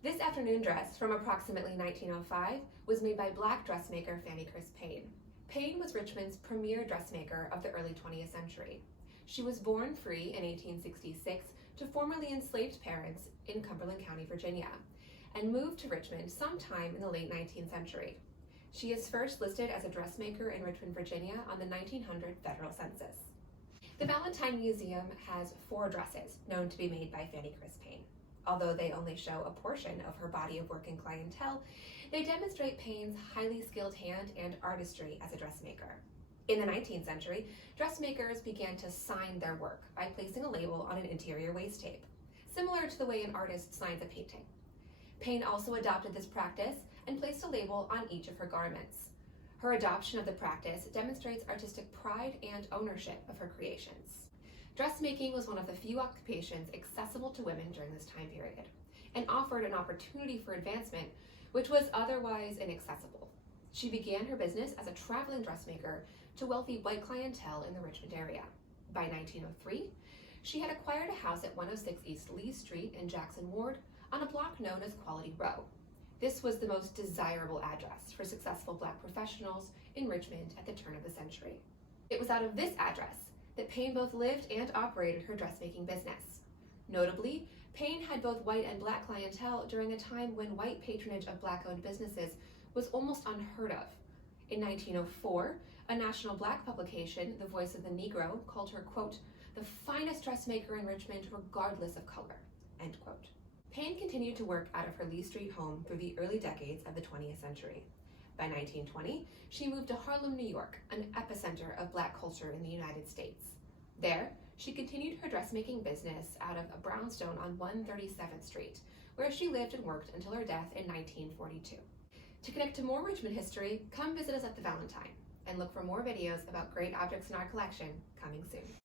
This afternoon dress from approximately 1905 was made by Black dressmaker Fannie Criss Payne. Payne was Richmond's premier dressmaker of the early 20th century. She was born free in 1866 to formerly enslaved parents in Cumberland County, Virginia, and moved to Richmond sometime in the late 19th century. She is first listed as a dressmaker in Richmond, Virginia on the 1900 federal census. The Valentine Museum has 4 dresses known to be made by Fannie Criss Payne. Although they only show a portion of her body of work and clientele, they demonstrate Payne's highly skilled hand and artistry as a dressmaker. In the 19th century, dressmakers began to sign their work by placing a label on an interior waist tape, similar to the way an artist signs a painting. Payne also adopted this practice and placed a label on each of her garments. Her adoption of the practice demonstrates artistic pride and ownership of her creations. Dressmaking was one of the few occupations accessible to women during this time period, and offered an opportunity for advancement which was otherwise inaccessible. She began her business as a traveling dressmaker to wealthy white clientele in the Richmond area. By 1903, she had acquired a house at 106 East Lee Street in Jackson Ward on a block known as Quality Row. This was the most desirable address for successful Black professionals in Richmond at the turn of the century. It was out of this address that Payne both lived and operated her dressmaking business. Notably, Payne had both white and Black clientele during a time when white patronage of Black-owned businesses was almost unheard of. In 1904, a national Black publication, The Voice of the Negro, called her, quote, "the finest dressmaker in Richmond regardless of color," end quote. Payne continued to work out of her Lee Street home through the early decades of the 20th century. By 1920, she moved to Harlem, New York, an epicenter of Black culture in the United States. There, she continued her dressmaking business out of a brownstone on 137th Street, where she lived and worked until her death in 1942. To connect to more Richmond history, come visit us at the Valentine, and look for more videos about great objects in our collection coming soon.